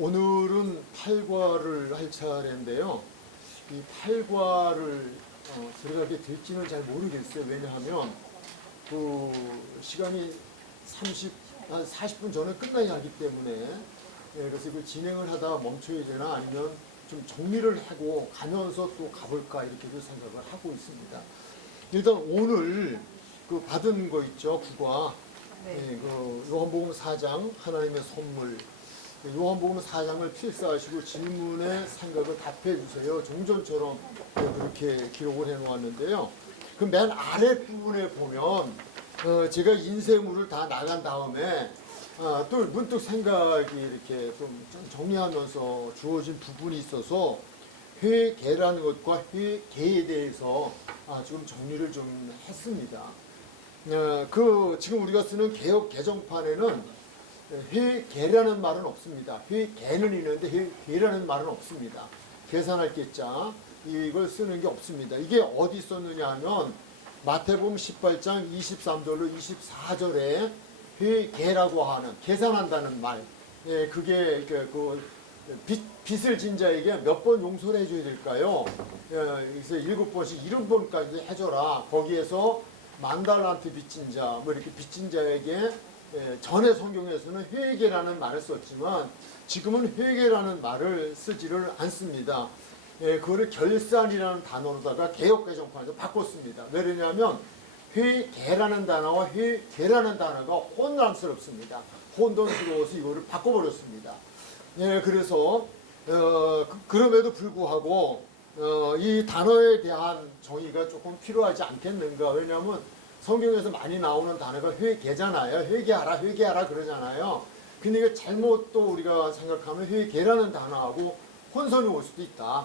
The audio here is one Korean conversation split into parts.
오늘은 팔과를 할 차례인데요. 이 팔과를 들어가게 될지는 잘 모르겠어요. 왜냐하면 그 시간이 한 40분 전에 끝나야 하기 때문에 그래서 그 진행을 하다가 멈춰야 되나 아니면 좀 정리를 하고 가면서 또 가볼까 이렇게도 생각을 하고 있습니다. 일단 오늘 그 받은 거 있죠. 국화. 네. 그 요한복음 4장 하나님의 선물. 요한복음 4장을 필사하시고 질문에 생각을 답해 주세요. 종전처럼 그렇게 기록을 해 놓았는데요. 그 맨 아래 부분에 보면 제가 인쇄물을 다 나간 다음에 또 문득 생각이 이렇게 좀 정리하면서 주어진 부분이 있어서 회개라는 것과 회개에 대해서 지금 정리를 좀 했습니다. 지금 우리가 쓰는 개역 개정판에는 회개라는 말은 없습니다. 회개는 있는데 회개라는 말은 없습니다. 계산할 계자 이걸 쓰는 게 없습니다. 이게 어디 썼느냐 하면 마태복음 18장 23절로 24절에 회개라고 하는 계산한다는 말. 그게 빚을 진 자에게 몇 번 용서를 해줘야 될까요? 그래서 7번씩 70번까지 해줘라. 거기에서 만달란트 빚진 자, 뭐 이렇게 빚진 자에게 전에 성경에서는 회개라는 말을 썼지만 지금은 회개라는 말을 쓰지를 않습니다. 그거를 결산이라는 단어로다가 개역개정판에서 바꿨습니다. 왜냐하면 회개라는 단어와 회개라는 단어가 혼란스럽습니다. 혼돈스러워서 이거를 바꿔버렸습니다. 그래서 그럼에도 불구하고 이 단어에 대한 정의가 조금 필요하지 않겠는가. 왜냐하면 성경에서 많이 나오는 단어가 회개잖아요. 회개하라 그러잖아요. 근데 이게 잘못 또 우리가 생각하면 회개라는 단어하고 혼선이 올 수도 있다.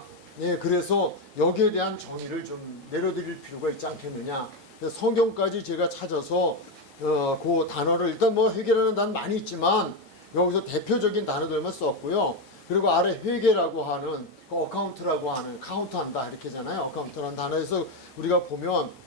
그래서 여기에 대한 정의를 좀 내려드릴 필요가 있지 않겠느냐. 그래서 성경까지 제가 찾아서 그 단어를 일단 뭐 회개라는 단어 많이 있지만 여기서 대표적인 단어들만 썼고요. 그리고 아래 회개라고 하는 어카운트라고 하는 카운트한다 이렇게잖아요. 어카운트라는 단어에서 우리가 보면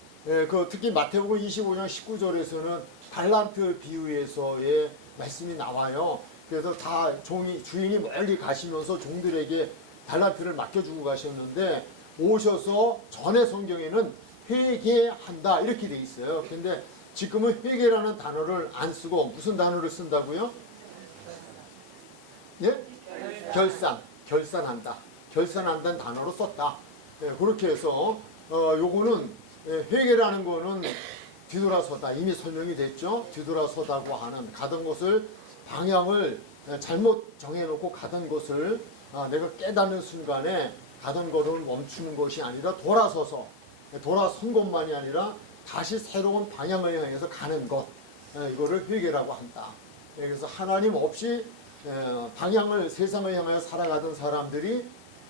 특히 마태복음 25장 19절에서는 달란트 비유에서의 말씀이 나와요. 그래서 다 주인이 멀리 가시면서 종들에게 달란트를 맡겨주고 가셨는데 오셔서 전에 성경에는 회개한다 이렇게 돼 있어요. 근데 지금은 회개라는 단어를 안 쓰고 무슨 단어를 쓴다고요? 예? 결산한다는 단어로 썼다. 그렇게 해서 요거는 회개라는 거는 뒤돌아서다. 이미 설명이 됐죠. 뒤돌아서다고 하는 가던 곳을 방향을 잘못 정해놓고 가던 곳을 내가 깨닫는 순간에 가던 걸음을 멈추는 것이 아니라 돌아선 것만이 아니라 다시 새로운 방향을 향해서 가는 것. 이거를 회개라고 한다. 그래서 하나님 없이 세상을 향하여 살아가던 사람들이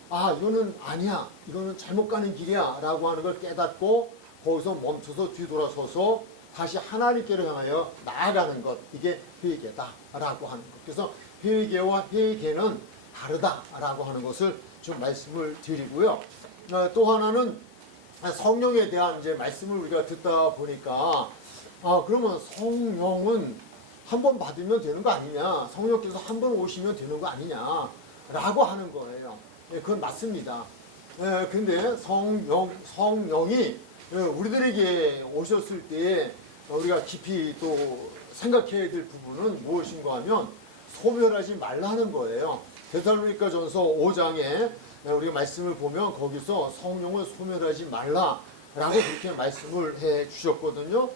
이거는 아니야. 이거는 잘못 가는 길이야. 라고 하는 걸 깨닫고 거기서 멈춰서 뒤돌아서서 다시 하나님께로 향하여 나아가는 것. 이게 회개다. 라고 하는 것. 그래서 회개와 회개는 다르다라고 하는 것을 좀 말씀을 드리고요. 또 하나는 성령에 대한 이제 말씀을 우리가 듣다 보니까 그러면 성령은 한 번 받으면 되는 거 아니냐, 성령께서 한 번 오시면 되는 거 아니냐라고 하는 거예요. 그건 맞습니다. 근데 성령이 우리들에게 오셨을 때 우리가 깊이 또 생각해야 될 부분은 무엇인가 하면 소멸하지 말라는 거예요. 데살로니가전서 5장에 우리가 말씀을 보면 거기서 성령을 소멸하지 말라라고 그렇게 말씀을 해 주셨거든요.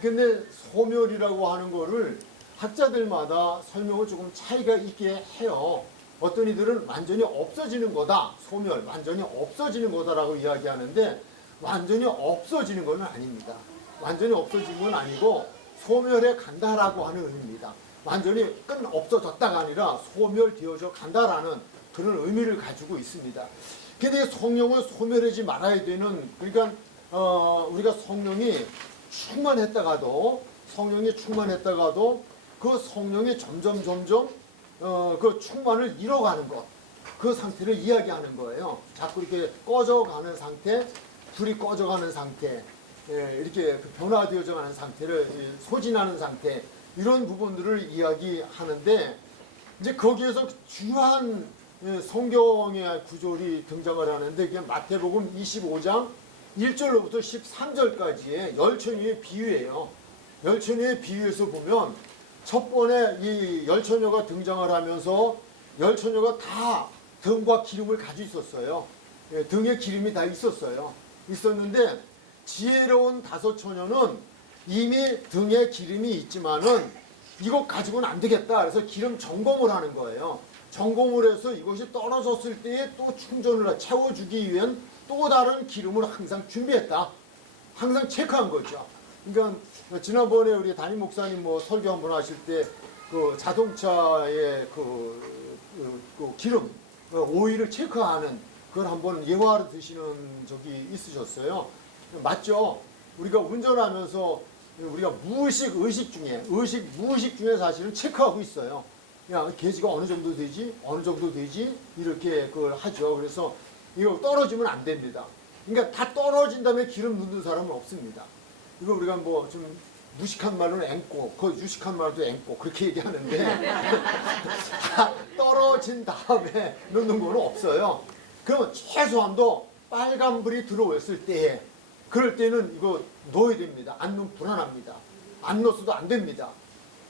근데 소멸이라고 하는 거를 학자들마다 설명을 조금 차이가 있게 해요. 어떤 이들은 완전히 없어지는 거다. 소멸, 완전히 없어지는 거다라고 이야기하는데 완전히 없어지는 건 아닙니다. 완전히 없어지는 건 아니고 소멸해 간다라고 하는 의미입니다. 완전히 없어졌다가 아니라 소멸되어져 간다라는 그런 의미를 가지고 있습니다. 근데 성령을 소멸하지 말아야 되는, 그러니까 우리가 성령이 충만했다가도 그 성령이 점점 그 충만을 잃어가는 것, 그 상태를 이야기하는 거예요. 자꾸 이렇게 꺼져가는 상태, 불이 꺼져가는 상태, 이렇게 변화되어져 가는 상태를 소진하는 상태, 이런 부분들을 이야기하는데 이제 거기에서 중요한 성경의 구절이 등장을 하는데 이게 마태복음 25장 1절로부터 13절까지의 열처녀의 비유예요. 열처녀의 비유에서 보면 첫 번에 이 열처녀가 등장을 하면서 열처녀가 다 등과 기름을 가지고 있었어요. 등에 기름이 다 있었어요. 있었는데 지혜로운 다섯 처녀는 이미 등에 기름이 있지만은 이거 가지고는 안 되겠다. 그래서 기름 점검을 하는 거예요. 점검을 해서 이것이 떨어졌을 때에 또 충전을 채워주기 위한 또 다른 기름을 항상 준비했다. 항상 체크한 거죠. 그러니까 지난번에 우리 담임 목사님 뭐 설교 한번 하실 때 그 자동차의 그 기름, 오일을 체크하는 그걸 한번 예화로 드시는 적이 있으셨어요. 맞죠? 우리가 운전하면서 우리가 무의식 중에 사실은 체크하고 있어요. 야, 게이지가 어느 정도 되지? 어느 정도 되지? 이렇게 그걸 하죠. 그래서 이거 떨어지면 안 됩니다. 그러니까 다 떨어진 다음에 기름 넣는 사람은 없습니다. 이거 우리가 뭐 좀 무식한 말로는 앵꼬, 그 유식한 말도 앵꼬 그렇게 얘기하는데 다 떨어진 다음에 넣는 거는 없어요. 그러면 최소한도 빨간불이 들어왔을 때에 그럴 때는 이거 넣어야 됩니다. 안 넣으면 불안합니다. 안 넣어서도 안 됩니다.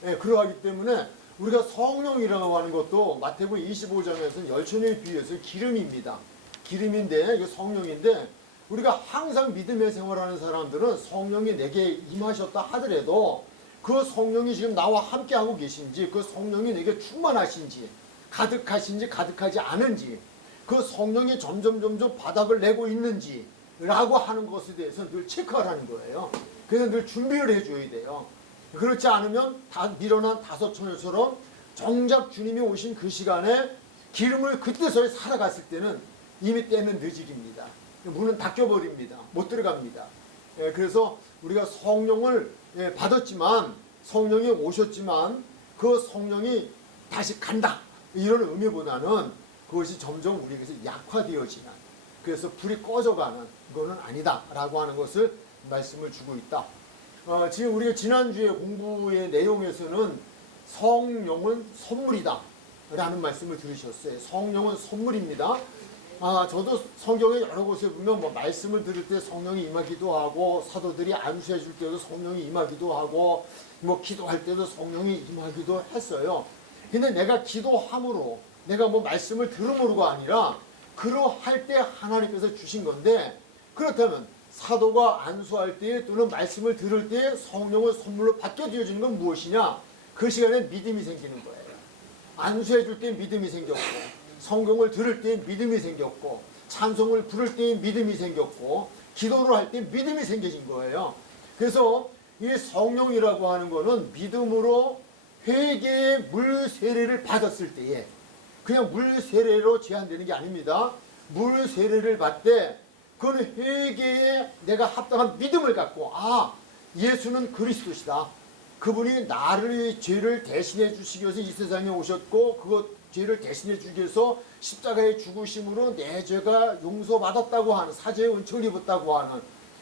예, 그러하기 때문에 우리가 성령이라고 하는 것도 마태복음 25장에서는 열처녀에 비유해서 기름입니다. 기름인데 이거 성령인데 우리가 항상 믿음의 생활하는 사람들은 성령이 내게 임하셨다 하더라도 그 성령이 지금 나와 함께하고 계신지 그 성령이 내게 충만하신지 가득하신지 가득하지 않은지 그 성령이 점점 바닥을 내고 있는지 라고 하는 것에 대해서 늘 체크하라는 거예요. 그래서 늘 준비를 해줘야 돼요. 그렇지 않으면 다 밀어난 다섯 처녀처럼 정작 주님이 오신 그 시간에 기름을 그때서야 살아갔을 때는 이미 때는 늦으립니다. 문은 닫혀버립니다. 못 들어갑니다. 그래서 우리가 성령을 받았지만 성령이 오셨지만 그 성령이 다시 간다 이런 의미보다는 그것이 점점 우리에게서 약화되어지는 그래서 불이 꺼져가는 그거는 아니다 라고 하는 것을 말씀을 주고 있다. 지금 우리가 지난주에 공부의 내용에서는 성령은 선물이다 라는 말씀을 들으셨어요. 성령은 선물입니다. 저도 성경에 여러 곳에 보면 뭐 말씀을 들을 때 성령이 임하기도 하고 사도들이 안수해 줄 때도 성령이 임하기도 하고 뭐 기도할 때도 성령이 임하기도 했어요. 근데 내가 기도함으로 내가 뭐 말씀을 들음으로가 아니라 그러할 때 하나님께서 주신 건데 그렇다면 사도가 안수할 때 또는 말씀을 들을 때 성령을 선물로 받게 되어지는 건 무엇이냐? 그 시간에 믿음이 생기는 거예요. 안수해 줄 때 믿음이 생겼고 성경을 들을 때 믿음이 생겼고 찬송을 부를 때 믿음이 생겼고 기도를 할 때 믿음이 생겨진 거예요. 그래서 이 성령이라고 하는 거는 믿음으로 회개의 물 세례를 받았을 때에 그냥 물 세례로 제한되는 게 아닙니다. 물 세례를 받되 그는 회개에 내가 합당한 믿음을 갖고 예수는 그리스도시다. 그분이 나를 죄를 대신해 주시기 위해서 이 세상에 오셨고 그것 죄를 대신해 주기 위해서 십자가에 죽으심으로 내 죄가 용서받았다고 하는 사죄의 은총을 입었다고 하는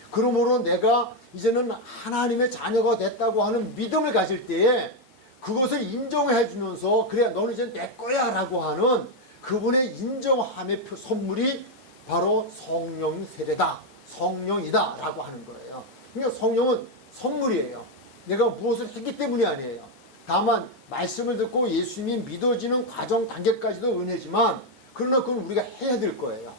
그러므로 내가 이제는 하나님의 자녀가 됐다고 하는 믿음을 가질 때에 그것을 인정해 주면서 그래 너는 이제 내 거야 라고 하는 그분의 인정함의 선물이 바로 성령 세례다 성령이다 라고 하는 거예요. 그러니까 성령은 선물이에요. 내가 무엇을 했기 때문이 아니에요. 다만 말씀을 듣고 예수님이 믿어지는 과정 단계까지도 은혜지만 그러나 그건 우리가 해야 될 거예요.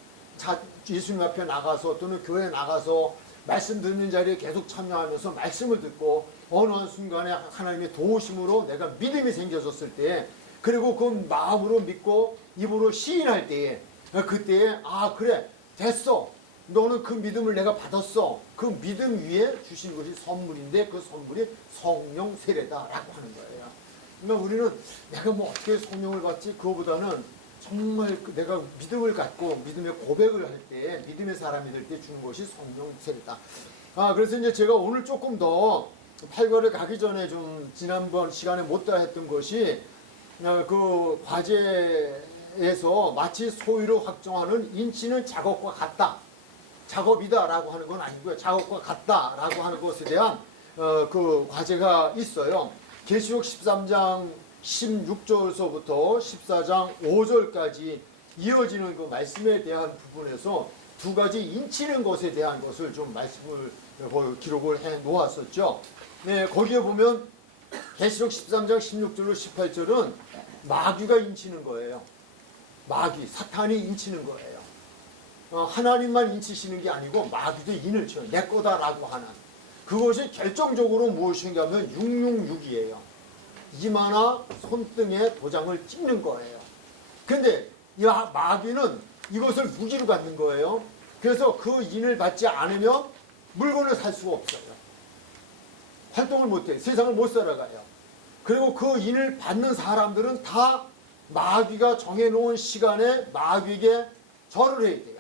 예수님 앞에 나가서 또는 교회에 나가서 말씀 듣는 자리에 계속 참여하면서 말씀을 듣고 어느 순간에 하나님의 도우심으로 내가 믿음이 생겨졌을 때 그리고 그 마음으로 믿고 입으로 시인할 때에 그때에 그래 됐어. 너는 그 믿음을 내가 받았어. 그 믿음 위에 주신 것이 선물인데 그 선물이 성령 세례다라고 하는 거예요. 그러니까 우리는 내가 뭐 어떻게 성령을 받지? 그거보다는 정말 내가 믿음을 갖고 믿음의 고백을 할 때 믿음의 사람이 될 때 주는 것이 성령 세례다. 그래서 이제 제가 오늘 조금 더 8과를 가기 전에 좀 지난번 시간에 못다 했던 것이 그 과제에서 마치 소위로 확정하는 인치는 작업과 같다. 작업이다라고 하는 건 아니고요. 작업과 같다라고 하는 것에 대한 그 과제가 있어요. 계시록 13장 16절서부터 14장 5절까지 이어지는 그 말씀에 대한 부분에서 두 가지 인치는 것에 대한 것을 좀 말씀을 기록을 해 놓았었죠. 네, 거기에 보면 계시록 13장 16절로 18절은 마귀가 인치는 거예요. 마귀, 사탄이 인치는 거예요. 하나님만 인치시는 게 아니고 마귀도 인을 쳐요. 내 거다라고 하는. 그것이 결정적으로 무엇인가 하면 666이에요. 이마나 손등에 도장을 찍는 거예요. 근데 이 마귀는 이것을 무기로 갖는 거예요. 그래서 그 인을 받지 않으면 물건을 살 수가 없어요. 활동을 못해. 세상을 못 살아가요. 그리고 그 인을 받는 사람들은 다 마귀가 정해놓은 시간에 마귀에게 절을 해야 돼요.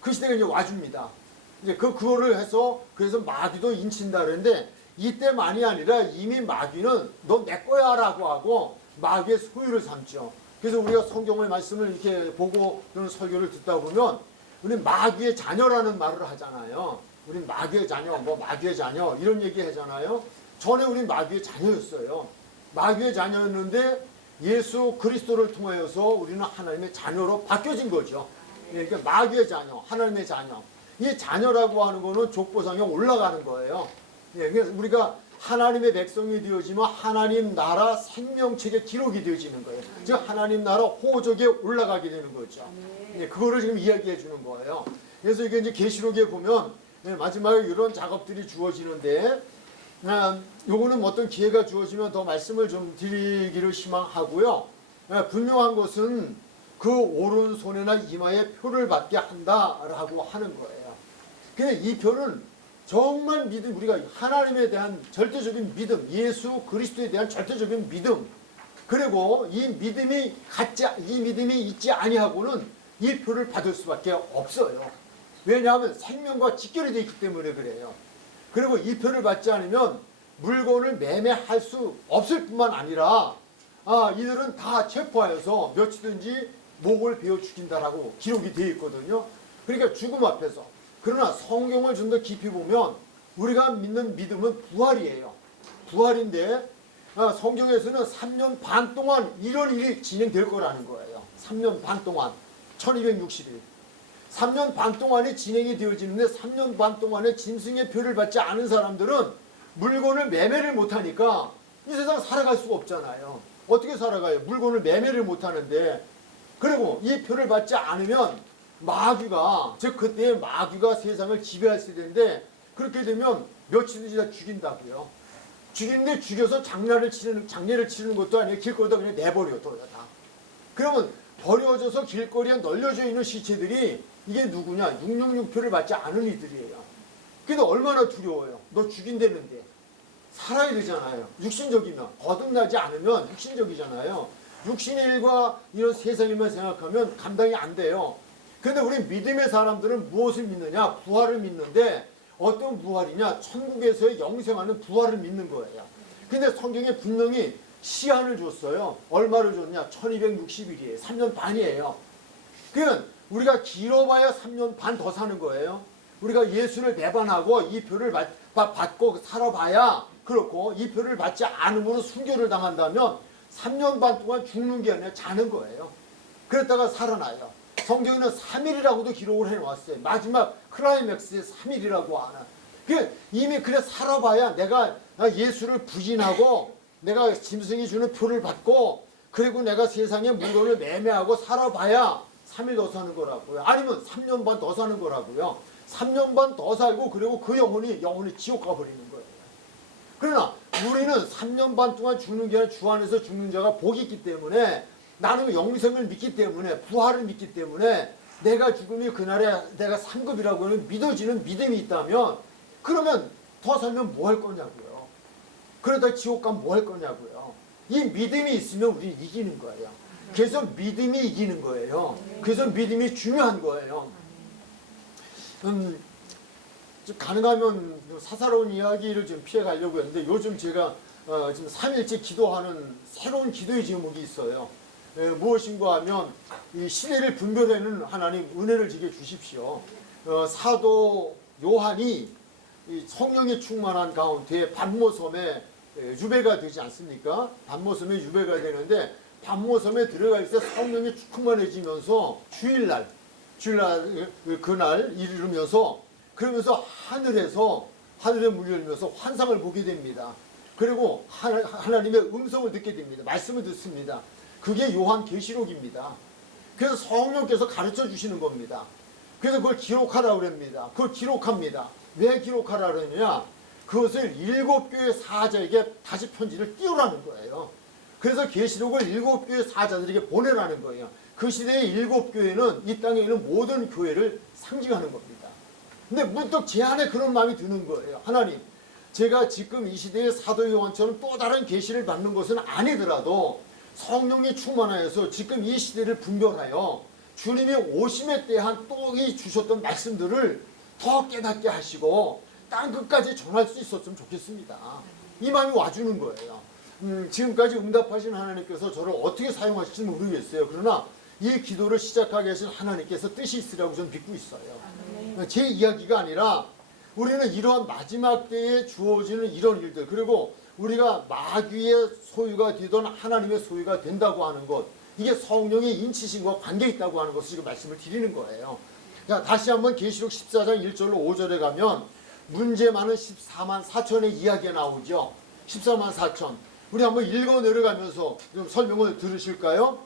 그 시대가 이제 와줍니다. 이제 그거를 해서 그래서 마귀도 인친다 그러는데 이때만이 아니라 이미 마귀는 너 내 거야 라고 하고 마귀의 소유를 삼죠. 그래서 우리가 성경의 말씀을 이렇게 보고 또는 설교를 듣다 보면 우리 마귀의 자녀라는 말을 하잖아요. 우린 마귀의 자녀, 뭐 마귀의 자녀 이런 얘기 하잖아요. 전에 우린 마귀의 자녀였어요. 마귀의 자녀였는데 예수 그리스도를 통하여서 우리는 하나님의 자녀로 바뀌어진 거죠. 그러니까 마귀의 자녀, 하나님의 자녀. 이 자녀라고 하는 거는 족보상에 올라가는 거예요. 그래서 우리가 하나님의 백성이 되어지면 하나님 나라 생명책에 기록이 되어지는 거예요. 즉 하나님 나라 호적에 올라가게 되는 거죠. 그거를 지금 이야기해 주는 거예요. 그래서 이게 이제 계시록에 보면 마지막에 이런 작업들이 주어지는데 요거는 어떤 기회가 주어지면 더 말씀을 좀 드리기를 희망하고요. 분명한 것은 그 오른손이나 이마에 표를 받게 한다라고 하는 거예요. 근데 이 표는 정말 믿음, 우리가 하나님에 대한 절대적인 믿음, 예수 그리스도에 대한 절대적인 믿음, 그리고 이 믿음이 있지 아니하고는 이 표를 받을 수밖에 없어요. 왜냐하면 생명과 직결이 되어 있기 때문에 그래요. 그리고 이 표를 받지 않으면 물건을 매매할 수 없을 뿐만 아니라 이들은 다 체포하여서 며칠든지 목을 베어 죽인다라고 기록이 되어 있거든요. 그러니까 죽음 앞에서. 그러나 성경을 좀 더 깊이 보면 우리가 믿는 믿음은 부활이에요. 부활인데 성경에서는 3년 반 동안 이런 일이 진행될 거라는 거예요. 3년 반 동안 1260일 3년 반 동안이 진행이 되어지는데 3년 반 동안에 짐승의 표를 받지 않은 사람들은 물건을 매매를 못하니까 이 세상 살아갈 수가 없잖아요. 어떻게 살아가요? 물건을 매매를 못하는데. 그리고 이 표를 받지 않으면 마귀가, 즉 그때 마귀가 세상을 지배할 세대인데 그렇게 되면 며칠이지 다 죽인다고요. 죽이는데 죽여서 장례를 치르는 것도 아니고 길거리에다 그냥 내버려둬요 다. 그러면 버려져서 길거리에 널려져 있는 시체들이 이게 누구냐? 666표를 받지 않은 이들이에요. 근데 얼마나 두려워요. 너 죽인다는데 살아야 되잖아요. 육신적이면 거듭나지 않으면 육신적이잖아요. 육신의 일과 이런 세상일만 생각하면 감당이 안 돼요. 근데 우리 믿음의 사람들은 무엇을 믿느냐? 부활을 믿는데 어떤 부활이냐? 천국에서의 영생하는 부활을 믿는 거예요. 근데 성경에 분명히 시한을 줬어요. 얼마를 줬냐? 1260일이에요. 3년 반이에요. 그러니까 우리가 길어봐야 3년 반 더 사는 거예요. 우리가 예수를 배반하고 이 표를 받고 살아봐야 그렇고 이 표를 받지 않음으로 순교를 당한다면 3년 반 동안 죽는 게 아니라 자는 거예요. 그랬다가 살아나요. 성경에는 3일이라고도 기록을 해놓았어요. 마지막 클라이맥스에 3일이라고 하는. 이미 그래 살아봐야 내가 예수를 부인하고 내가 짐승이 주는 표를 받고 그리고 내가 세상에 물건을 매매하고 살아봐야 3일 더 사는 거라고요. 아니면 3년 반 더 사는 거라고요. 3년 반 더 살고 그리고 그 영혼이 지옥 가버리는 거예요. 그러나 우리는 3년 반 동안 죽는 게 아니라 주 안에서 죽는 자가 복이 있기 때문에 나는 영생을 믿기 때문에 부활을 믿기 때문에 내가 죽으면 그날에 내가 상급이라고 하는 믿어지는 믿음이 있다면 그러면 더 살면 뭐 할 거냐고요. 그러다 지옥 가면 뭐 할 거냐고요. 이 믿음이 있으면 우리는 이기는 거예요. 그래서 믿음이 이기는 거예요. 그래서 믿음이 중요한 거예요. 가능하면 사사로운 이야기를 좀 피해가려고 했는데 요즘 제가 지금 3일째 기도하는 새로운 기도의 제목이 있어요. 무엇인가 하면 이 시대를 분별하는 하나님 은혜를 지게 주십시오. 사도 요한이 이 성령에 충만한 가운데 반모섬에 유배가 되지 않습니까? 밤모섬에 유배가 되는데 밤모섬에 들어갈 때 성령이 충만해지면서 주일날 그날 이르면서 그러면서 하늘에 물려면서 환상을 보게 됩니다. 그리고 하나님의 음성을 듣게 됩니다. 말씀을 듣습니다. 그게 요한계시록입니다. 그래서 성령께서 가르쳐 주시는 겁니다. 그래서 그걸 기록하라고 합니다. 그걸 기록합니다. 왜 기록하라 그러느냐? 그것을 7교회 사자에게 다시 편지를 띄우라는 거예요. 그래서 계시록을 7교회 사자들에게 보내라는 거예요. 그 시대의 7교회는 이 땅에 있는 모든 교회를 상징하는 겁니다. 근데 문득 제 안에 그런 마음이 드는 거예요. 하나님, 제가 지금 이 시대의 사도 요한처럼 또 다른 계시를 받는 것은 아니더라도 성령이 충만하여서 지금 이 시대를 분별하여 주님이 오심에 대한 또 이 주셨던 말씀들을 더 깨닫게 하시고 땅 끝까지 전할 수 있었으면 좋겠습니다. 이 마음이 와주는 거예요. 지금까지 응답하신 하나님께서 저를 어떻게 사용하실지 모르겠어요. 그러나 이 기도를 시작하게 하신 하나님께서 뜻이 있으라고 저는 믿고 있어요. 제 이야기가 아니라 우리는 이러한 마지막 때에 주어지는 이런 일들, 그리고 우리가 마귀의 소유가 되던 하나님의 소유가 된다고 하는 것, 이게 성령의 인치심과 관계 있다고 하는 것을 지금 말씀을 드리는 거예요. 자, 다시 한번 계시록 14장 1절로 5절에 가면 문제 많은 14만 4천의 이야기가 나오죠. 14만 4천. 우리 한번 읽어 내려가면서 좀 설명을 들으실까요?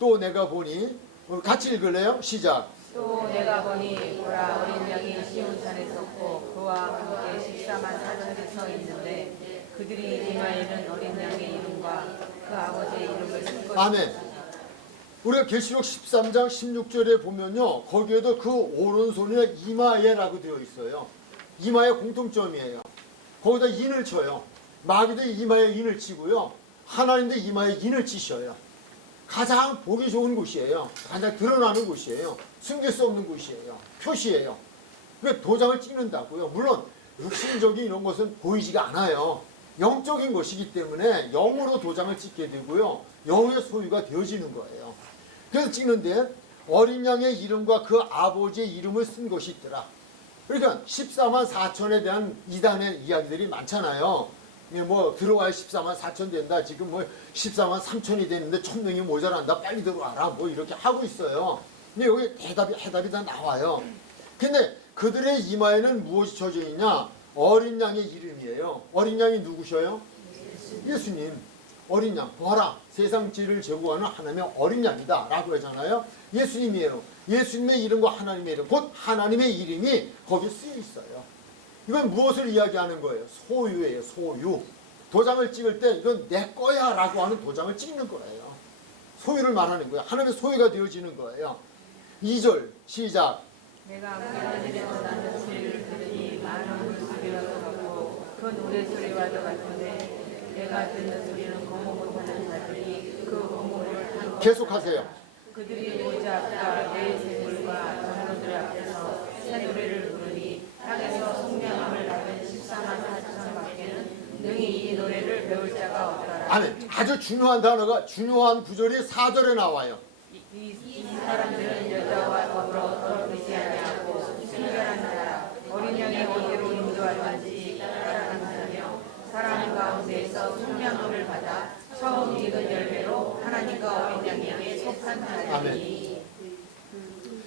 또 내가 보니, 같이 읽을래요? 시작. 또 내가 보니 보라 어린 양이 시온산에 섰고 그와 함께 14만 4천이 서 있는데 그들이 이마에는 어린 양의 이름과 그 아버지의 이름을 쓴 것이다. 아멘. 우리가 계시록 13장 16절에 보면요, 거기에도 그 오른손에 이마에라고 되어 있어요. 이마에 공통점이에요. 거기다 인을 쳐요. 마귀도 이마에 인을 치고요, 하나님도 이마에 인을 치셔요. 가장 보기 좋은 곳이에요. 가장 드러나는 곳이에요. 숨길 수 없는 곳이에요. 표시예요. 그 도장을 찍는다고요. 물론 육신적인 이런 것은 보이지가 않아요. 영적인 것이기 때문에 영으로 도장을 찍게 되고요, 영의 소유가 되어지는 거예요. 그래서 찍는데 어린 양의 이름과 그 아버지의 이름을 쓴 것이 있더라. 그러니까 14만 4천에 대한 이단의 이야기들이 많잖아요. 뭐 들어와야 14만 4천 된다. 지금 뭐 14만 3천이 되는데 1,000명이 모자란다. 빨리 들어와라. 뭐 이렇게 하고 있어요. 근데 여기 해답이 다 나와요. 근데 그들의 이마에는 무엇이 쳐져 있냐? 어린 양의 이름이에요. 어린 양이 누구셔요? 예수님. 어린 양. 봐라. 세상 죄를 제거하는 하나님의 어린 양이다. 라고 하잖아요. 예수님이에요. 예수님의 이름과 하나님의 이름, 곧 하나님의 이름이 거기에 쓰여 있어요. 이건 무엇을 이야기하는 거예요? 소유예요. 소유. 도장을 찍을 때 이건 내 거야 라고 하는 도장을 찍는 거예요. 소유를 말하는 거예요. 하나님의 소유가 되어지는 거예요. 2절 시작. 내가 하늘에서 나는 소리를 들으니 많은 물소리가 들었고 그 노래소리와도 같은데 내가 듣는 소리는 공허 못하는 자들이 그 공허를 하고 계속하세요. 그들이 모자 앞과 내 재물과 장로들 앞에서 새 노래를 부르니 땅에서 성령함을 받은 14만 4천 밖에는 능히 이 노래를 배울 자가 없더라. 아멘. 아주 중요한 구절이 4절에 나와요. 이 사람들은 여자와 더불어 더럽히지 아니하고 순결한 자라 어린 양이 어디로 인도하든지 따라간다며 사람 가운데에서 성령함을 받아 처음 익은 열매로 하나님과 어린 양에게 속한 자들이니.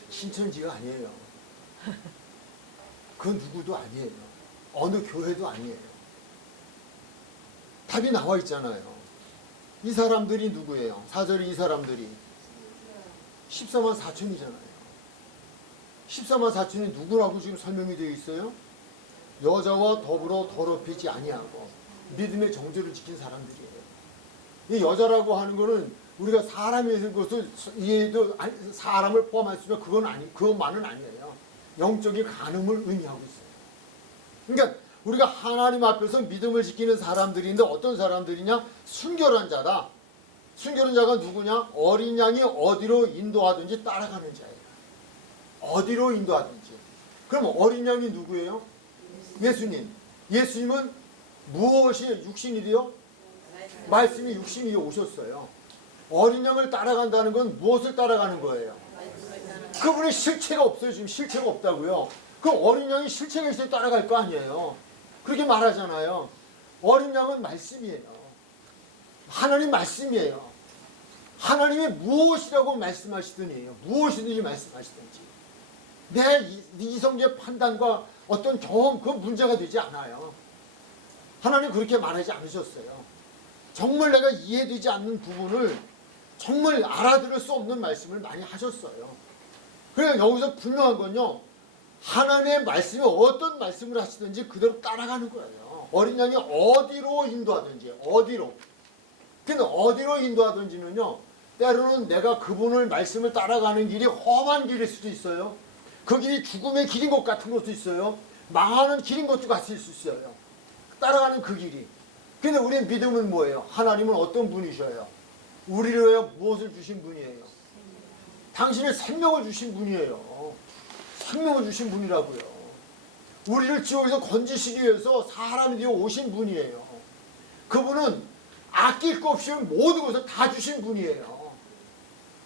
신천지가 아니에요. 그 누구도 아니에요. 어느 교회도 아니에요. 답이 나와 있잖아요. 이 사람들이 누구예요? 4절이 이 사람들이 14만 4천이잖아요. 14만 4천이 누구라고 지금 설명이 되어 있어요? 여자와 더불어 더럽히지 아니하고 믿음의 정죄를 지킨 사람들이에요. 이 여자라고 하는 거는 우리가 사람의 것을 이해도 사람을 포함할 수 있는 그것만은 아니에요. 영적인 간음을 의미하고 있어요. 그러니까 우리가 하나님 앞에서 믿음을 지키는 사람들인데 어떤 사람들이냐? 순결한 자다. 순결한 자가 누구냐? 어린 양이 어디로 인도하든지 따라가는 자예요. 어디로 인도하든지. 그럼 어린 양이 누구예요? 예수님. 예수님은 무엇이 육신이 되어? 말씀이 육신이 오셨어요. 어린 양을 따라간다는 건 무엇을 따라가는 거예요? 그분의 실체가 없어요. 지금 실체가 없다고요. 그 어린 양이 실체가 있어야 따라갈 거 아니에요. 그렇게 말하잖아요. 어린 양은 말씀이에요. 하나님 말씀이에요. 하나님이 무엇이라고 말씀하시더니 무엇이든지 말씀하시든지 내 이성의 판단과 어떤 경험 그 문제가 되지 않아요. 하나님 그렇게 말하지 않으셨어요. 정말 내가 이해되지 않는 부분을 정말 알아들을 수 없는 말씀을 많이 하셨어요. 그러니까 여기서 분명한 건요, 하나님의 말씀이 어떤 말씀을 하시든지 그대로 따라가는 거예요. 어린 양이 어디로 인도하든지 어디로. 근데 어디로 인도하든지는요, 때로는 내가 그분을 말씀을 따라가는 길이 험한 길일 수도 있어요. 그 길이 죽음의 길인 것 같은 것도 있어요. 망하는 길인 것도 같을 수 있어요. 따라가는 그 길이. 근데 우리의 믿음은 뭐예요? 하나님은 어떤 분이셔요? 우리를 위해 무엇을 주신 분이에요? 당신의 생명을 주신 분이에요. 생명을 주신 분이라고요. 우리를 지옥에서 건지시기 위해서 사람이 되어 오신 분이에요. 그분은 아낄 것 없이 모든 것을 다 주신 분이에요.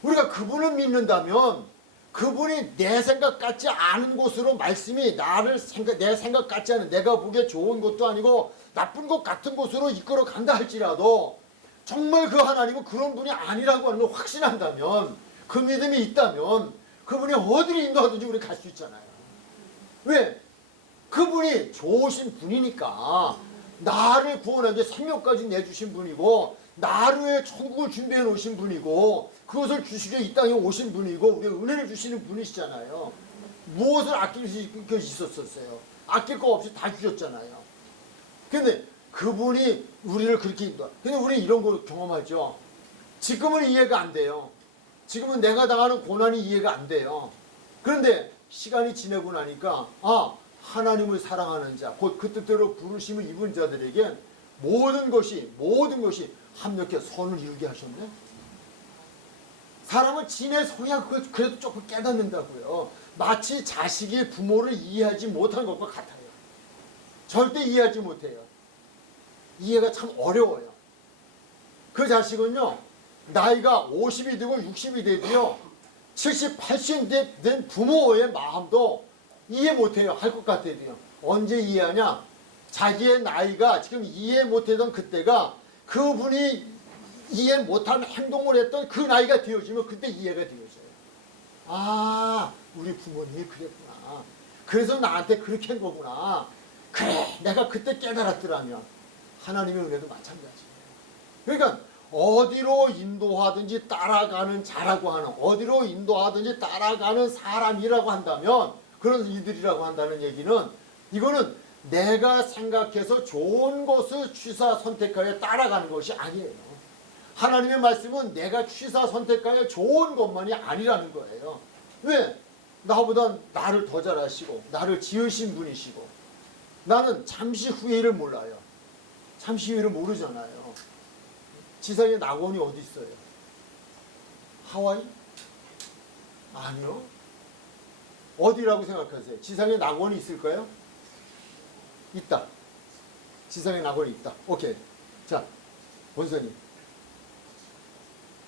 우리가 그분을 믿는다면 그분이 내 생각 같지 않은 곳으로 말씀이 내 생각 같지 않은, 내가 보기에 좋은 것도 아니고 나쁜 것 같은 곳으로 이끌어 간다 할지라도 정말 그 하나님은 그런 분이 아니라고 하는 걸 확신한다면, 그 믿음이 있다면 그분이 어디를 인도하든지 우리 갈 수 있잖아요. 왜? 그분이 좋으신 분이니까. 나를 구원하기 위해 생명까지 내주신 분이고, 나를 위해 천국을 준비해 놓으신 분이고, 그것을 주시기 위해 이 땅에 오신 분이고, 우리의 은혜를 주시는 분이시잖아요. 무엇을 아낄 수 있었어요? 아낄 거 없이 다 주셨잖아요. 근데 그분이 우리를 그렇게 인도하. 근데 우리 이런 걸 경험하죠. 지금은 이해가 안 돼요. 지금은 내가 당하는 고난이 이해가 안 돼요. 그런데 시간이 지나고 나니까 하나님을 사랑하는 자, 곧 그 뜻대로 부르심을 입은 자들에게 모든 것이 합력해 선을 이루게 하셨네. 사람은 진의 성향 그래도 조금 깨닫는다고요. 마치 자식이 부모를 이해하지 못한 것과 같아요. 절대 이해하지 못해요. 이해가 참 어려워요. 그 자식은요, 나이가 50이 되고 60이 되도요, 70, 80이 된 부모의 마음도 이해 못해요. 할 것 같아도요. 언제 이해하냐? 자기의 나이가 지금 이해 못하던 그때가 그분이 이해 못한 행동을 했던 그 나이가 되어지면 그때 이해가 되어져요. 우리 부모님이 그랬구나. 그래서 나한테 그렇게 한 거구나. 그래, 내가 그때 깨달았더라면. 하나님의 은혜도 마찬가지예요. 그러니까 어디로 인도하든지 따라가는 자라고 하는, 어디로 인도하든지 따라가는 사람이라고 한다면, 그런 이들이라고 한다는 얘기는, 이거는 내가 생각해서 좋은 것을 취사 선택하여 따라가는 것이 아니에요. 하나님의 말씀은 내가 취사 선택하여 좋은 것만이 아니라는 거예요. 왜? 나보다 나를 더 잘 아시고 나를 지으신 분이시고, 나는 잠시 후회를 몰라요. 잠시 후회를 모르잖아요. 지상에 낙원이 어디 있어요? 하와이? 아니요. 어디라고 생각하세요? 지상에 낙원이 있을까요? 있다. 지상에 낙원이 있다. 오케이. 자, 원사님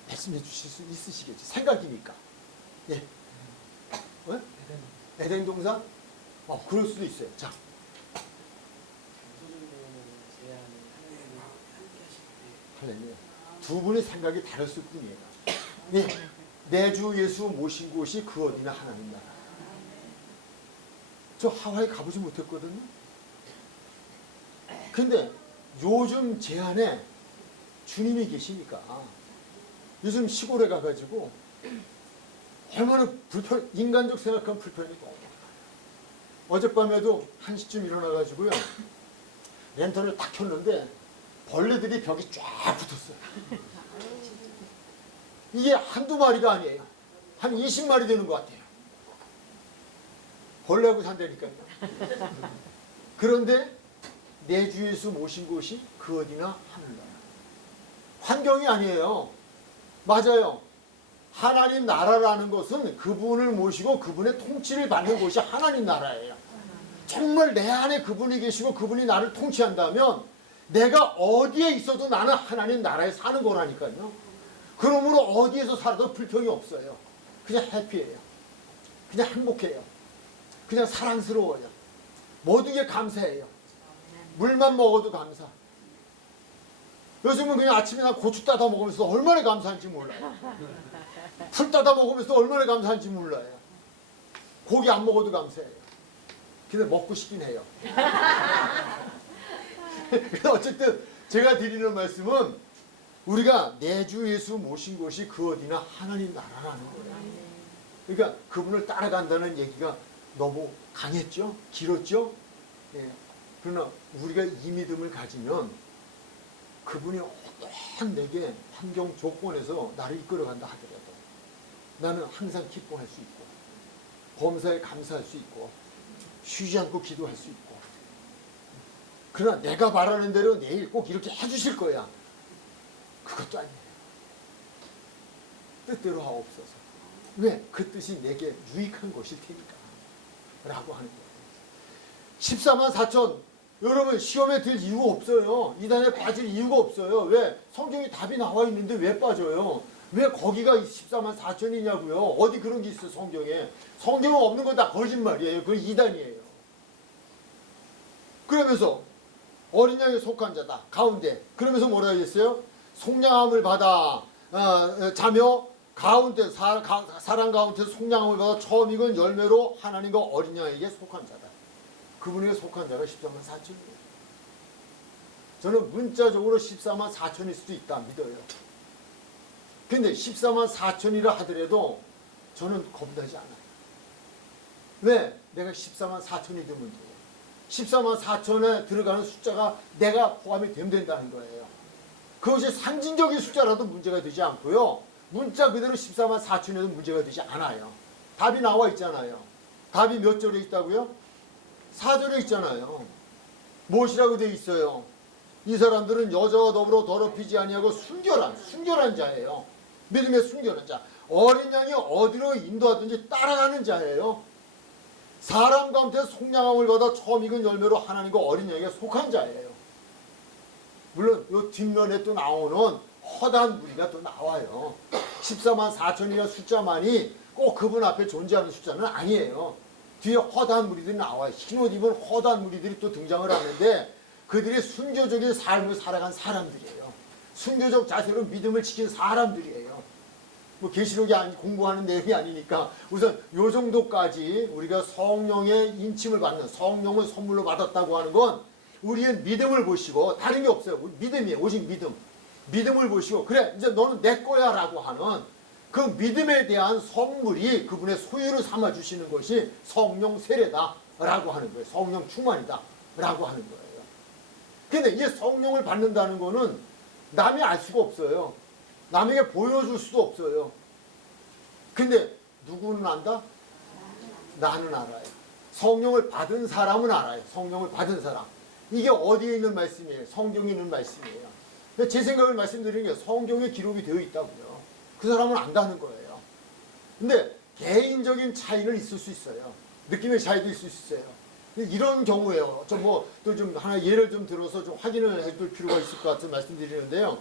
말씀해 주실 수 있으시겠죠? 생각이니까. 예. 에덴 동산? 그럴 수도 있어요. 자. 할렐루야. 두 분의 생각이 다르실 뿐이에요. 예. 내 주 예수 모신 곳이 그 어디나 하나님 나라. 저 하와이 가보지 못했거든요. 근데 요즘 제 안에 주님이 계시니까 요즘 시골에 가가지고 얼마나 인간적 생각하면 불편이 너무 많아요. 어젯밤에도 1시쯤 일어나가지고요, 랜턴을 딱 켰는데 벌레들이 벽에 쫙 붙었어요. 이게 한두 마리가 아니에요. 한 20마리 되는 것 같아요. 벌레하고 산다니까요. 그런데 내 주 예수 모신 곳이 그 어디나 하늘나라. 환경이 아니에요. 맞아요. 하나님 나라라는 것은 그분을 모시고 그분의 통치를 받는 곳이 하나님 나라예요. 정말 내 안에 그분이 계시고 그분이 나를 통치한다면 내가 어디에 있어도 나는 하나님 나라에 사는 거라니까요. 그러므로 어디에서 살아도 불평이 없어요. 그냥 해피해요. 그냥 행복해요. 그냥 사랑스러워요. 모든 게 감사해요. 물만 먹어도 감사, 요즘은 그냥 아침에 나 고추 따다 먹으면서 얼마나 감사한지 몰라요. 풀 따다 먹으면서 얼마나 감사한지 몰라요. 고기 안 먹어도 감사해요. 근데 먹고 싶긴 해요. 어쨌든 제가 드리는 말씀은 우리가 내 주 예수 모신 곳이 그 어디나 하나님 나라라는 거예요. 그러니까 그분을 따라간다는 얘기가 너무 강했죠? 길었죠? 예. 그러나 우리가 이 믿음을 가지면 그분이 어떠한 내게 환경 조건에서 나를 이끌어간다 하더라도 나는 항상 기뻐할 수 있고 범사에 감사할 수 있고 쉬지 않고 기도할 수 있고 그러나 내가 바라는 대로 내일 꼭 이렇게 해주실 거야. 그것도 아니에요. 뜻대로 하옵소서. 왜? 그 뜻이 내게 유익한 것일 테니까 라고 하는 거예요. 14만 4천 여러분 시험에 들 이유가 없어요. 이단에 빠질 이유가 없어요. 왜? 성경에 답이 나와 있는데 왜 빠져요? 왜 거기가 14만 4천이냐고요. 어디 그런 게 있어 성경에. 성경에 없는 건 다 거짓말이에요. 그건 이단이에요. 그러면서 어린 양에 속한 자다. 가운데. 그러면서 뭐라 했어요? 속량함을 받아 자며 가운데 사람 가운데서 속량함을 받아 처음 익은 열매로 하나님과 어린 양에게 속한 자다. 그분에게 속한 자가 14만 4천이에요. 저는 문자적으로 14만 4천일 수도 있다 믿어요. 근데 14만 4천이라 하더라도 저는 겁나지 않아요. 왜? 내가 14만 4천이 되면 돼요. 14만 4천에 들어가는 숫자가 내가 포함이 되면 된다는 거예요. 그것이 상징적인 숫자라도 문제가 되지 않고요. 문자 그대로 14만 4천에도 문제가 되지 않아요. 답이 나와 있잖아요. 답이 몇 절에 있다고요? 4절에 있잖아요. 무엇이라고 되어 있어요? 이 사람들은 여자와 더불어 더럽히지 아니하고 순결한 자예요. 믿음의 순결한 자. 어린 양이 어디로 인도하든지 따라가는 자예요. 사람 가운데 속량함을 받아 처음 익은 열매로 하나님과 어린 양에게 속한 자예요. 물론 이 뒷면에 또 나오는 허다한 무리가 또 나와요. 14만 4천이라는 숫자만이 꼭 그분 앞에 존재하는 숫자는 아니에요. 뒤에 허다한 무리들이 나와요. 흰옷 입은 허다한 무리들이 또 등장을 하는데 그들이 순교적인 삶을 살아간 사람들이에요. 순교적 자세로 믿음을 지킨 사람들이에요. 뭐 계시록이 공부하는 내용이 아니니까 우선 요 정도까지 우리가 성령의 인침을 받는 성령을 선물로 받았다고 하는 건 우리의 믿음을 보시고 다른 게 없어요. 믿음이에요. 오직 믿음. 믿음을 보시고 그래 이제 너는 내 거야 라고 하는 그 믿음에 대한 선물이 그분의 소유를 삼아 주시는 것이 성령 세례다 라고 하는 거예요. 성령 충만이다 라고 하는 거예요. 근데 이 성령을 받는다는 거는 남이 알 수가 없어요. 남에게 보여줄 수도 없어요. 근데 누구는 안다? 나는 알아요. 성령을 받은 사람은 알아요. 성령을 받은 사람. 이게 어디에 있는 말씀이에요? 성경에 있는 말씀이에요. 제 생각을 말씀드리는 게 성경에 기록이 되어 있다고요. 그 사람은 안다는 거예요. 근데 개인적인 차이는 있을 수 있어요. 느낌의 차이도 있을 수 있어요. 이런 경우에요. 또 좀 하나 예를 좀 들어서 좀 확인을 해둘 필요가 있을 것 같은 말씀드리는데요.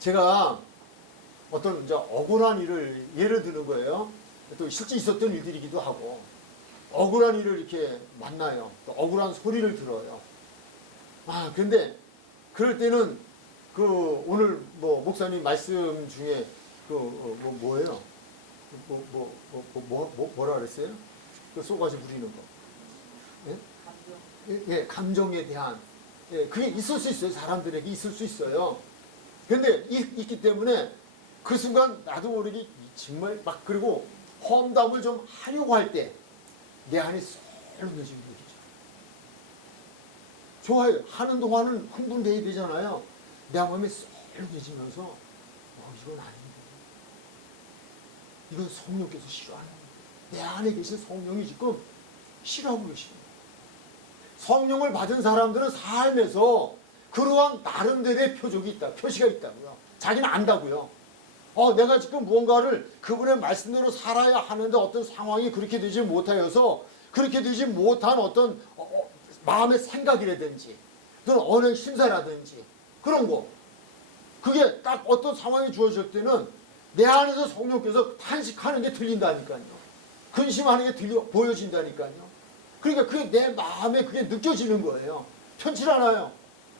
제가 어떤 이제 억울한 일을 예를 드는 거예요. 또 실제 있었던 일들이기도 하고 억울한 일을 이렇게 만나요. 또 억울한 소리를 들어요. 근데 그럴 때는 그 오늘 뭐 목사님 말씀 중에 뭐예요? 뭐라 그랬어요? 그 쏘가지 부리는 거. 예? 예, 감정에 대한 그게 있을 수 있어요. 사람들에게 있을 수 있어요. 근데 있기 때문에 그 순간 나도 모르게 정말 막 그리고 험담을 좀 하려고 할 때 내 안이 썰렁해지는 얘기죠. 좋아요. 하는 동안은 흥분돼야 되잖아요. 내 마음이 썰렁해지면서 이건 아닌데. 이건 성령께서 싫어하는 거예요. 내 안에 계신 성령이 지금 싫어하고 계십니다. 성령을 받은 사람들은 삶에서 그러한 나름대로의 표적이 있다. 표시가 있다고요. 자기는 안다고요. 내가 지금 무언가를 그분의 말씀대로 살아야 하는데 어떤 상황이 그렇게 되지 못하여서 그렇게 되지 못한 어떤 마음의 생각이라든지 또는 언어의 심사라든지 그런 거 그게 딱 어떤 상황이 주어질 때는 내 안에서 성령께서 탄식하는 게 들린다니까요. 근심하는 게 보여진다니까요. 그러니까 그게 내 마음에 그게 느껴지는 거예요. 편치 않아요.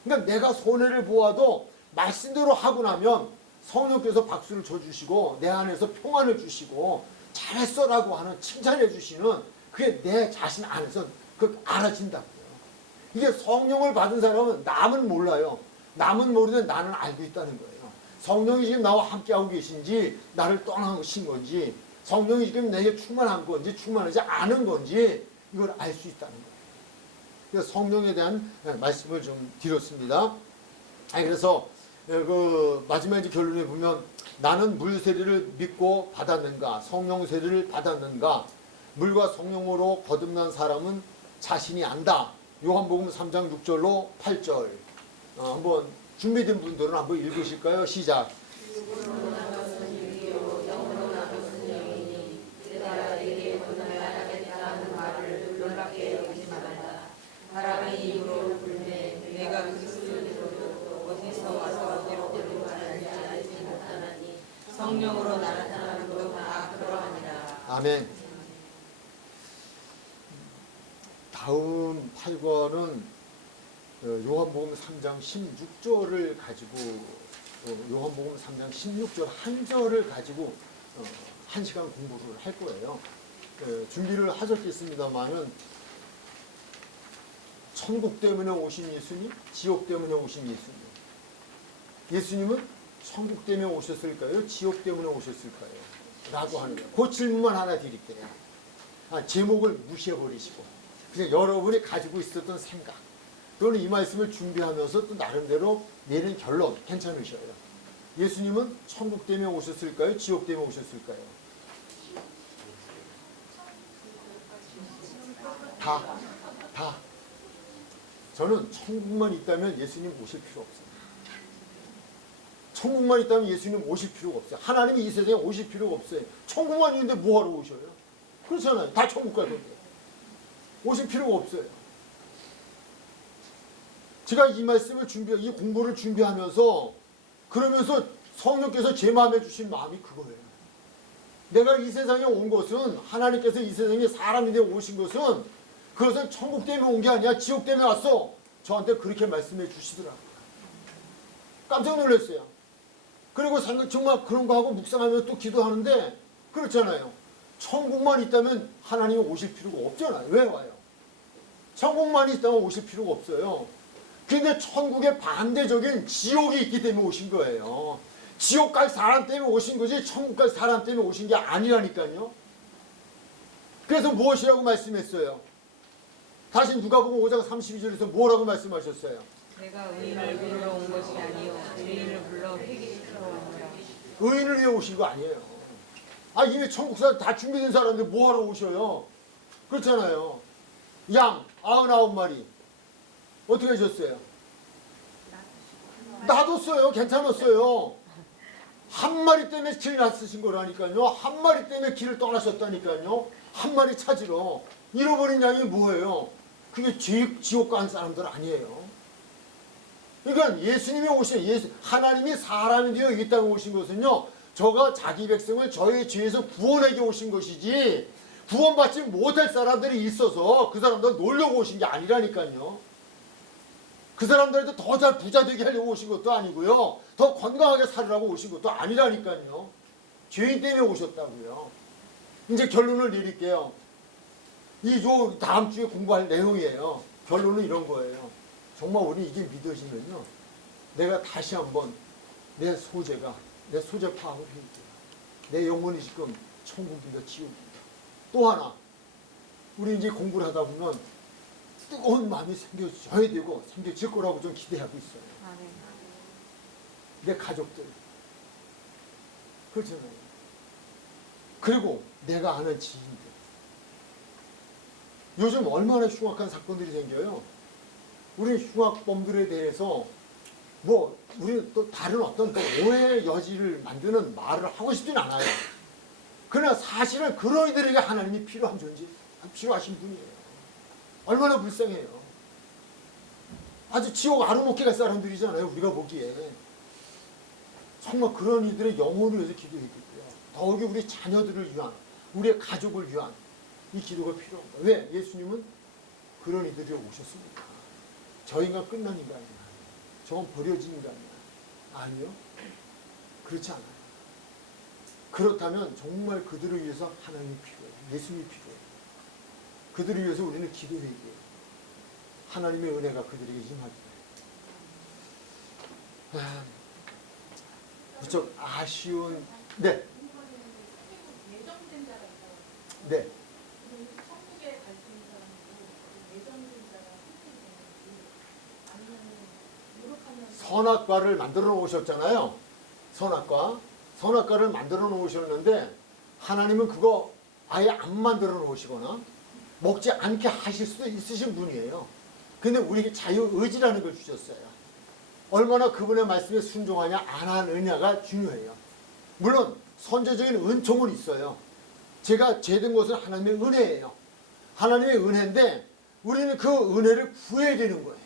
그러니까 내가 손해를 보아도 말씀대로 하고 나면 성령께서 박수를 쳐주시고 내 안에서 평안을 주시고 잘했어라고 하는 칭찬해 주시는 그게 내 자신 안에서 그 알아진다고요. 이게 성령을 받은 사람은 남은 몰라요. 남은 모르는데 나는 알고 있다는 거예요. 성령이 지금 나와 함께하고 계신지 나를 떠나신 건지 성령이 지금 내게 충만한 건지 충만하지 않은 건지 이걸 알 수 있다는 거예요. 그래서 성령에 대한 말씀을 좀 드렸습니다. 그래서 그 마지막 이제 결론에 보면 나는 물 세례를 믿고 받았는가 성령 세례를 받았는가 물과 성령으로 거듭난 사람은 자신이 안다. 요한복음 3장 6절로 8절 한번 준비된 분들은 한번 읽으실까요? 시작. 바람이 입으로 불매 내가 그리스도로 어디서 와서 어디로 들어가는지 알지 못하나니 성령으로 나타나는 것도 다 그러하니라. 아멘. 다음 8권은 요한복음 3장 16절을 가지고 요한복음 3장 16절 한 절을 가지고 1시간 공부를 할 거예요. 준비를 하셨겠습니다만은 천국 때문에 오신 예수님, 지옥 때문에 오신 예수님. 예수님은 천국 때문에 오셨을까요? 지옥 때문에 오셨을까요? 라고 하는 거예요. 그 질문만 하나 드릴게요. 제목을 무시해버리시고 그냥 여러분이 가지고 있었던 생각 또는 이 말씀을 준비하면서 또 나름대로 내린 결론 괜찮으셔요. 예수님은 천국 때문에 오셨을까요? 지옥 때문에 오셨을까요? 다. 저는 천국만 있다면 예수님 오실 필요 없어요. 천국만 있다면 예수님 오실 필요가 없어요. 하나님이 이 세상에 오실 필요가 없어요. 천국만 있는데 뭐하러 오셔요? 그렇잖아요. 다 천국 갈 건데. 오실 필요가 없어요. 제가 이 말씀을 이 공부를 준비하면서 그러면서 성령께서 제 마음에 주신 마음이 그거예요. 내가 이 세상에 온 것은 하나님께서 이 세상에 사람이 되어 오신 것은 그것은 천국 때문에 온 게 아니야. 지옥 때문에 왔어. 저한테 그렇게 말씀해 주시더라고요. 깜짝 놀랐어요. 그리고 정말 그런 거 하고 묵상하면서 또 기도하는데 그렇잖아요. 천국만 있다면 하나님이 오실 필요가 없잖아요. 왜 와요? 천국만 있다면 오실 필요가 없어요. 근데 천국의 반대적인 지옥이 있기 때문에 오신 거예요. 지옥 갈 사람 때문에 오신 거지 천국 갈 사람 때문에 오신 게 아니라니까요. 그래서 무엇이라고 말씀했어요? 다시 누가복음 5장 32절에서 뭐라고 말씀하셨어요? 내가 의인을 부르러 온 것이 아니요 죄인을 불러 회개시키러 오노라. 의인을 위해 오신 거 아니에요. 이미 천국사 다 준비된 사람들 뭐하러 오셔요? 그렇잖아요. 양 99마리 어떻게 하셨어요? 놔뒀어요. 괜찮았어요. 한 마리 때문에 길 놨으신 거라니까요. 한 마리 때문에 길을 떠나셨다니까요. 한 마리 찾으러. 잃어버린 양이 뭐예요? 그게 지옥 간 사람들 아니에요. 그러니까 예수님이 하나님이 사람이 되어 이 땅에 오신 것은요. 저가 자기 백성을 저의 죄에서 구원하게 오신 것이지 구원받지 못할 사람들이 있어서 그 사람들 놀려고 오신 게 아니라니까요. 그 사람들한테 더 잘 부자 되게 하려고 오신 것도 아니고요. 더 건강하게 살으라고 오신 것도 아니라니까요. 죄인 때문에 오셨다고요. 이제 결론을 내릴게요. 다음 주에 공부할 내용이에요. 결론은 이런 거예요. 정말 우리 이게 믿어지면요. 내가 다시 한번 내 소재 파악을 해볼게요. 내 영혼이 지금 천국입니다. 지옥입니다. 또 하나 우리 이제 공부를 하다 보면 뜨거운 마음이 생겨져야 되고 생겨질 거라고 좀 기대하고 있어요. 내 가족들 그렇잖아요. 그리고 내가 아는 지인들 요즘 얼마나 흉악한 사건들이 생겨요. 우리 흉악범들에 대해서 우리 또 다른 어떤 또 오해의 여지를 만드는 말을 하고 싶진 않아요. 그러나 사실은 그런 이들에게 하나님이 필요한 존재, 필요하신 분이에요. 얼마나 불쌍해요. 아주 지옥 아르목해 갈 사람들이잖아요. 우리가 보기에. 정말 그런 이들의 영혼을 위해서 기도해주고요. 더욱이 우리 자녀들을 위한, 우리의 가족을 위한 이 기도가 필요한 거예요. 왜? 예수님은 그런 이들이 오셨습니다. 저 인간 끝난 인간이 아니에요. 저건 버려진 인간이야. 아니요. 그렇지 않아요. 그렇다면 정말 그들을 위해서 하나님이 필요해요. 예수님이 필요해요. 그들을 위해서 우리는 기도해야 돼요. 하나님의 은혜가 그들에게 임하기. 무척 아쉬운. 네. 네. 선악과를 만들어 놓으셨잖아요. 선악과를 만들어 놓으셨는데 하나님은 그거 아예 안 만들어 놓으시거나 먹지 않게 하실 수도 있으신 분이에요. 근데 우리에게 자유의지라는 걸 주셨어요. 얼마나 그분의 말씀에 순종하냐 안 하느냐가 중요해요. 물론 선제적인 은총은 있어요. 제가 죄된 것은 하나님의 은혜예요. 하나님의 은혜인데 우리는 그 은혜를 구해야 되는 거예요.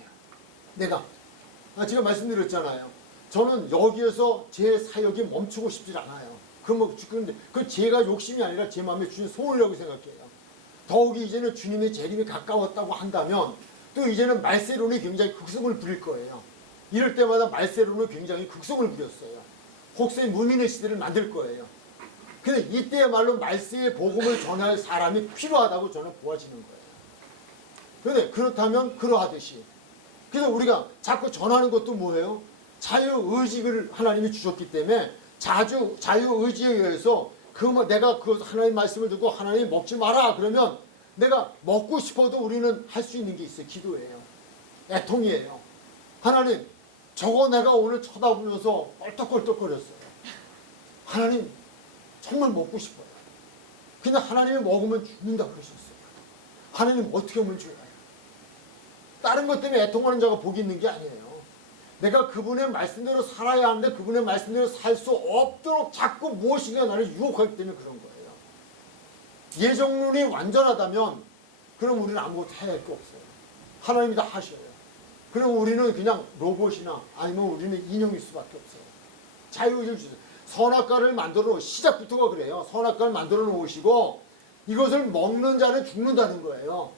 제가 말씀드렸잖아요. 저는 여기에서 제 사역이 멈추고 싶지 않아요. 그런데 그 제가 욕심이 아니라 제 마음에 주신 소원이라고 생각해요. 더욱이 이제는 주님의 재림이 가까웠다고 한다면 또 이제는 말세론이 굉장히 극성을 부릴 거예요. 이럴 때마다 말세론은 굉장히 극성을 부렸어요. 혹세 무민의 시대를 만들 거예요. 근데 이때야말로 말세의 복음을 전할 사람이 필요하다고 저는 보아지는 거예요. 그런데 그렇다면 그러하듯이 그래서 우리가 자꾸 전하는 것도 뭐예요? 자유의지를 하나님이 주셨기 때문에 자유의지에 의해서 내가 그 하나님 말씀을 듣고 하나님 먹지 마라 그러면 내가 먹고 싶어도 우리는 할 수 있는 게 있어요. 기도예요. 애통이에요. 하나님 저거 내가 오늘 쳐다보면서 껄떡껄떡거렸어요. 하나님 정말 먹고 싶어요. 근데 하나님이 먹으면 죽는다 그러셨어요. 하나님 어떻게 하면 죽어요? 다른 것 때문에 애통하는 자가 복이 있는 게 아니에요. 내가 그분의 말씀대로 살아야 하는데 그분의 말씀대로 살 수 없도록 자꾸 무엇인가 나를 유혹하기 때문에 그런 거예요. 예정론이 완전하다면 그럼 우리는 아무것도 해야 할 게 없어요. 하나님이 다 하셔요. 그럼 우리는 그냥 로봇이나 아니면 우리는 인형일 수밖에 없어요. 자유의지를 주세요. 선악과를 만들어 시작부터가 그래요. 선악과를 만들어 놓으시고 이것을 먹는 자는 죽는다는 거예요.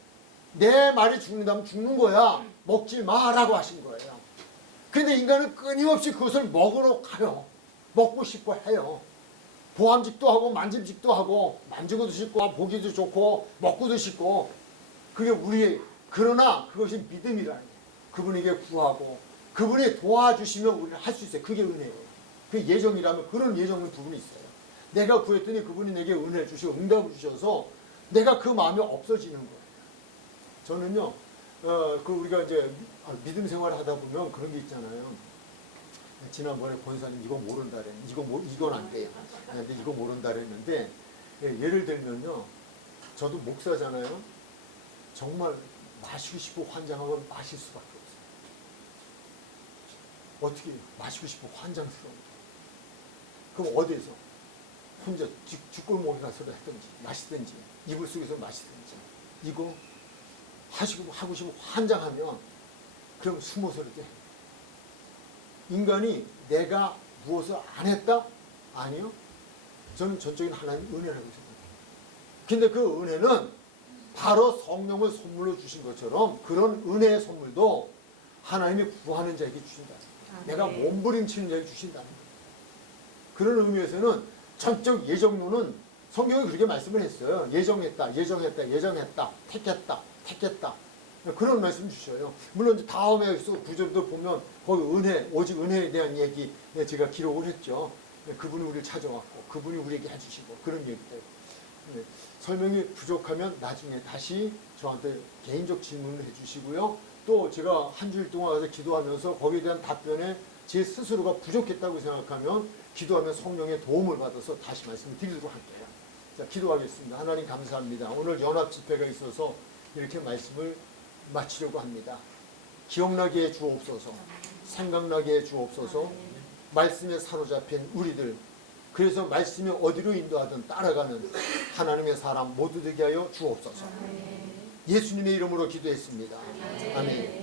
내 말이 죽는다면 죽는 거야. 먹지 마라고 하신 거예요. 근데 인간은 끊임없이 그것을 먹으러 가요. 먹고 싶어 해요. 보암직도 하고 만짐직도 하고 만지고도 싶고 보기도 좋고 먹고도 싶고 그게 우리의 그러나 그것이 믿음이라는 거예요. 그분에게 구하고 그분이 도와주시면 우리는 할 수 있어요. 그게 은혜예요. 그 예정이라면 그런 예정의 부분이 있어요. 내가 구했더니 그분이 내게 은혜를 주시고 응답을 주셔서 내가 그 마음이 없어지는 거예요. 저는요, 우리가 이제 믿음 생활을 하다 보면 그런 게 있잖아요. 지난번에 권사님 이거 모른다 그랬는데, 이건 안 돼요. 근데 이거 모른다 그랬는데, 예를 들면요, 저도 목사잖아요. 정말 마시고 싶고 환장하면 마실 수밖에 없어요. 어떻게 마시고 싶고 환장스러운 게. 그럼 어디에서? 혼자 뒷골목에 가서 했든지, 마시든지, 이불 속에서 마시든지, 이거 하고 싶고 환장하면 그럼 숨어서라도 해. 인간이 내가 무엇을 안 했다? 아니요. 저는 전적인 하나님 은혜라고 생각해요. 근데 그 은혜는 바로 성령을 선물로 주신 것처럼 그런 은혜의 선물도 하나님이 구하는 자에게 주신다. 내가 몸부림치는 자에게 주신다는 거예요. 그런 의미에서는 전적 예정론은 성경이 그렇게 말씀을 했어요. 예정했다, 택했다. 그런 말씀 주셔요. 물론 다음에 구절도 보면 거기 오직 은혜에 대한 얘기 제가 기록을 했죠. 그분이 우리를 찾아왔고 그분이 우리에게 해주시고 그런 얘기들. 설명이 부족하면 나중에 다시 저한테 개인적 질문을 해주시고요. 또 제가 한 주일 동안 가서 기도하면서 거기에 대한 답변에 제 스스로가 부족했다고 생각하면 기도하면 성령의 도움을 받아서 다시 말씀을 드리도록 할게요. 자, 기도하겠습니다. 하나님 감사합니다. 오늘 연합 집회가 있어서 이렇게 말씀을 마치려고 합니다. 기억나게 해 주옵소서. 생각나게 해 주옵소서. 말씀에 사로잡힌 우리들, 그래서 말씀이 어디로 인도하든 따라가는 하나님의 사람 모두 되게 하여 주옵소서. 예수님의 이름으로 기도했습니다. 아멘.